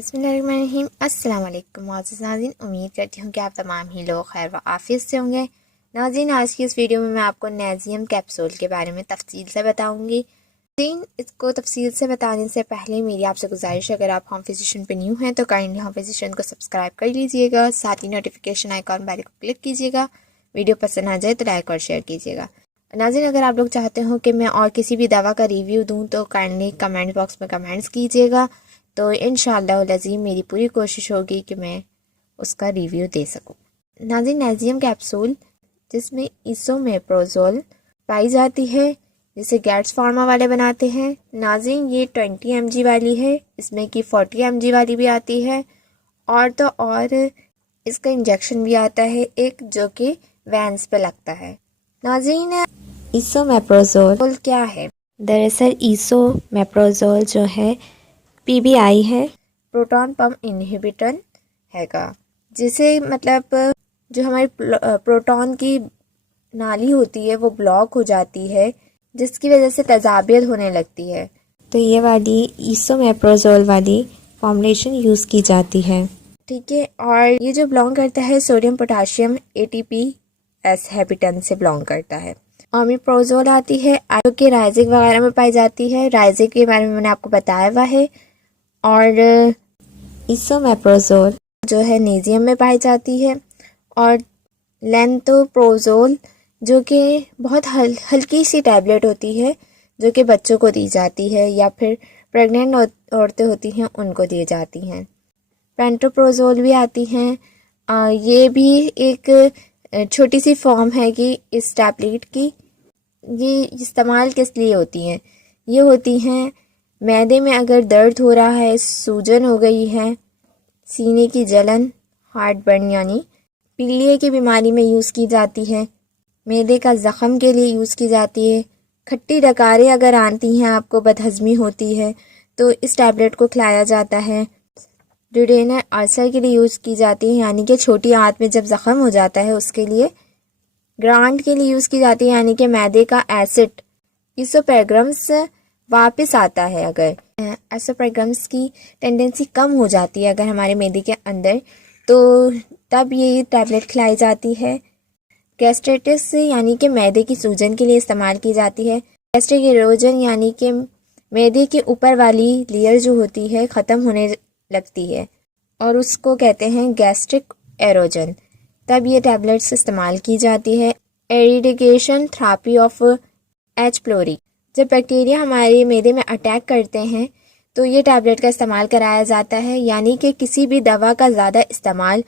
बिस्मिल्लाहिर्रहमानिर्रहीम। अस्सलाम वालेकुम मोअज़्ज़िज़ नाज़रीन, उम्मीद करती हूँ कि आप तमाम ही लोग खैर व आफियत से होंगे। नाज़रीन, आज की इस वीडियो में मैं आपको नेज़ियम कैप्सूल के बारे में तफसील से बताऊँगी। इसको तफसील से बताने से पहले मेरी आपसे गुजारिश है, अगर आप होम फिजिशियन पे न्यू हैं तो काइंडली होम फिजिशियन को सब्सक्राइब कर लीजिएगा, साथ ही नोटिफिकेशन आइकॉन बेल को क्लिक कीजिएगा। वीडियो पसंद आ जाए तो लाइक और शेयर कीजिएगा। नाज़रीन, अगर आप लोग चाहते हो कि मैं और किसी भी दवा का रिव्यू दूँ तो काइंडली कमेंट बॉक्स में कमेंट्स कीजिएगा, तो इंशाअल्लाह लज़ीम मेरी पूरी कोशिश होगी कि मैं उसका रिव्यू दे सकूं। नाज़रीन, नेज़ियम कैप्सूल जिसमें इसोमेप्रोजोल पाई जाती है, जिसे गैट्स फार्मा वाले बनाते हैं। नाज़रीन, ये 20 mg वाली है, इसमें कि 40 mg वाली भी आती है, और तो और इसका इंजेक्शन भी आता है एक, जो कि वैंस पे लगता है। नाज़रीन, इसोमेप्रोजोल क्या है? दरअसल इसोमेप्रोजोल जो है PPI है, प्रोटॉन पम्प इनहिबिटर हैगा, जिसे मतलब जो हमारी प्रोटॉन की नाली होती है वो ब्लॉक हो जाती है, जिसकी वजह से तेजाबियत होने लगती है। तो ये वाली इसोमेप्रोजोल वाली फॉर्मुलेशन यूज़ की जाती है, ठीक है। और ये जो बिलोंग करता है सोडियम पोटाशियम ATPase हैबिटेट से बिलोंग करता है। ओमेप्रोजोल आती है जो कि राइजिक वगैरह में पाई जाती है। राइजिक के बारे में मैंने आपको बताया हुआ है। और इसोमेप्रोजोल जो है नेज़ियम में पाई जाती है। और लेंथोप्रोजोल जो कि बहुत हल्की सी टैबलेट होती है, जो कि बच्चों को दी जाती है या फिर प्रेग्नेंट औरतें होती हैं उनको दी जाती हैं। पेंटोप्रोजोल भी आती हैं। ये भी एक छोटी सी फॉर्म है कि इस टैबलेट की। ये इस्तेमाल किस लिए होती हैं? ये होती हैं मैदे में अगर दर्द हो रहा है, सूजन हो गई है, सीने की जलन, हार्ट बर्न यानी पीलिए की बीमारी में यूज़ की जाती है। मैदे का ज़ख़म के लिए यूज़ की जाती है। खट्टी डकारें अगर आती हैं, आपको बदहज़मी होती है, तो इस टैबलेट को खिलाया जाता है। ड्यूडेनल अल्सर के लिए यूज़ की जाती है, यानी कि छोटी आंत में जब ज़ख़म हो जाता है उसके लिए। ग्रांट के लिए यूज़ की जाती है, यानी कि मैदे का एसिड इसोपेग्राम्स वापस आता है। अगर एसोपेग्राम्स की टेंडेंसी कम हो जाती है अगर हमारे मैदे के अंदर, तो तब ये टैबलेट खिलाई जाती है। गैस्ट्राइटिस यानी कि मैदे की सूजन के लिए इस्तेमाल की जाती है। गैस्ट्रिक इरोजन यानी कि मैदे के ऊपर वाली लेयर जो होती है ख़त्म होने लगती है और उसको कहते हैं गैस्ट्रिक एरोजन, तब ये टैबलेट्स इस्तेमाल की जाती है। एरिडिकेशन थेरेपी ऑफ H. pylori, जब बैक्टीरिया हमारे मैदे में अटैक करते हैं तो ये टैबलेट का इस्तेमाल कराया जाता है, यानी कि किसी भी दवा का ज़्यादा इस्तेमाल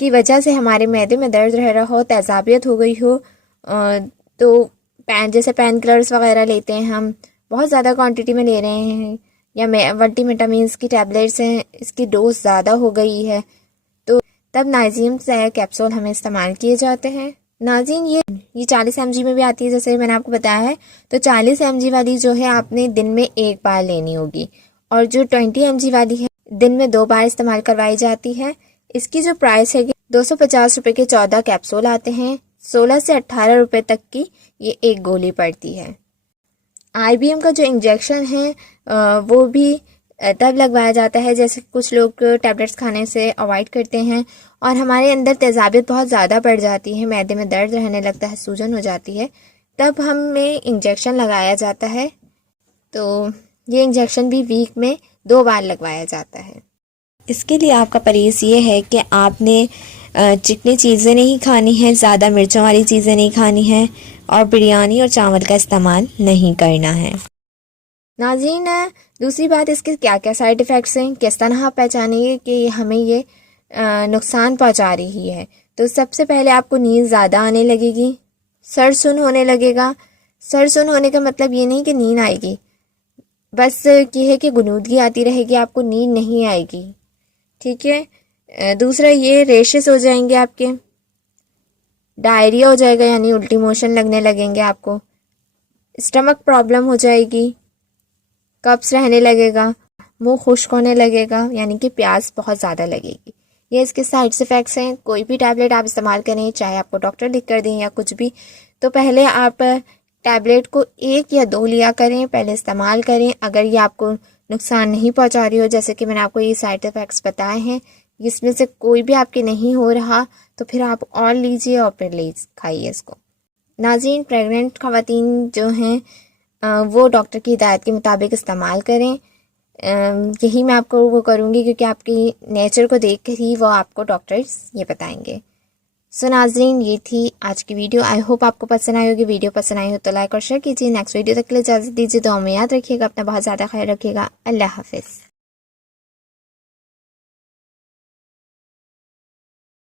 की वजह से हमारे मैदे में दर्द रह रहा हो, तेजाबियत हो गई हो, तो जैसे पेन किलर्स वगैरह लेते हैं, हम बहुत ज़्यादा क्वांटिटी में ले रहे हैं, या मल्टीविटामिन्स की टैबलेट्स हैं, इसकी डोज ज़्यादा हो गई है, तो तब नाज़ियम कैप्सूल हमें इस्तेमाल किए जाते हैं। नाज़रीन, ये 40 mg में भी आती है, जैसे मैंने आपको बताया है। तो 40 mg वाली जो है आपने दिन में एक बार लेनी होगी, और जो 20 mg वाली है दिन में 2 बार इस्तेमाल करवाई जाती है। इसकी जो प्राइस है 250 रुपये के 14 कैप्सूल आते हैं। 16 से 18 रुपये तक की ये एक गोली पड़ती है। IBM का जो इंजेक्शन है वो भी तब लगवाया जाता है जैसे कुछ लोग टैबलेट्स खाने से अवॉइड करते हैं और हमारे अंदर तेजाबियत बहुत ज़्यादा बढ़ जाती है, मैदे में दर्द रहने लगता है, सूजन हो जाती है, तब हमें इंजेक्शन लगाया जाता है। तो ये इंजेक्शन भी वीक में 2 बार लगवाया जाता है। इसके लिए आपका परहेज़ ये है कि आपने चिकनी चीज़ें नहीं खानी हैं, ज़्यादा मिर्चों वाली चीज़ें नहीं खानी हैं, और बिरयानी और चावल का इस्तेमाल नहीं करना है। नाज़रीन, दूसरी बात, इसके क्या क्या साइड इफ़ेक्ट्स हैं, किस तरह पहचानेंगे कि हमें ये नुकसान पहुंचा रही है। तो सबसे पहले आपको नींद ज़्यादा आने लगेगी, सर सुन होने लगेगा। सर सुन होने का मतलब ये नहीं कि नींद आएगी, बस ये है कि गुनूदगी आती रहेगी, आपको नींद नहीं आएगी, ठीक है। दूसरा ये रेशेस हो जाएंगे आपके, डायरिया हो जाएगा यानी उल्टी मोशन लगने लगेंगे आपको, स्टमक प्रॉब्लम हो जाएगी, कब्ज़ रहने लगेगा, मुंह खुश्क होने लगेगा यानी कि प्यास बहुत ज़्यादा लगेगी। ये इसके साइड इफ़ेक्ट्स हैं। कोई भी टैबलेट आप इस्तेमाल करें, चाहे आपको डॉक्टर लिख कर दें या कुछ भी, तो पहले आप टैबलेट को 1 या 2 लिया करें, पहले इस्तेमाल करें। अगर ये आपको नुकसान नहीं पहुंचा रही हो, जैसे कि मैंने आपको ये साइड इफ़ेक्ट्स बताए हैं, इसमें से कोई भी आपके नहीं हो रहा तो फिर आप और लीजिए और फिर ले खाइए इसको। नाज़रीन, प्रेग्नेंट ख़वातीन जो हैं वो डॉक्टर की हिदायत के मुताबिक इस्तेमाल करें। यही मैं आपको वो करूँगी, क्योंकि आपकी नेचर को देख कर ही वो आपको डॉक्टर्स ये बताएंगे। सो नाज़रीन, ये थी आज की वीडियो। आई होप आपको पसंद आई होगी। वीडियो पसंद आई हो तो लाइक और शेयर कीजिए। नेक्स्ट वीडियो तक के लिए इजाज़त दीजिए। दुआ में याद रखिएगा, अपना बहुत ज़्यादा ख्याल रखिएगा। अल्लाह हाफिज़।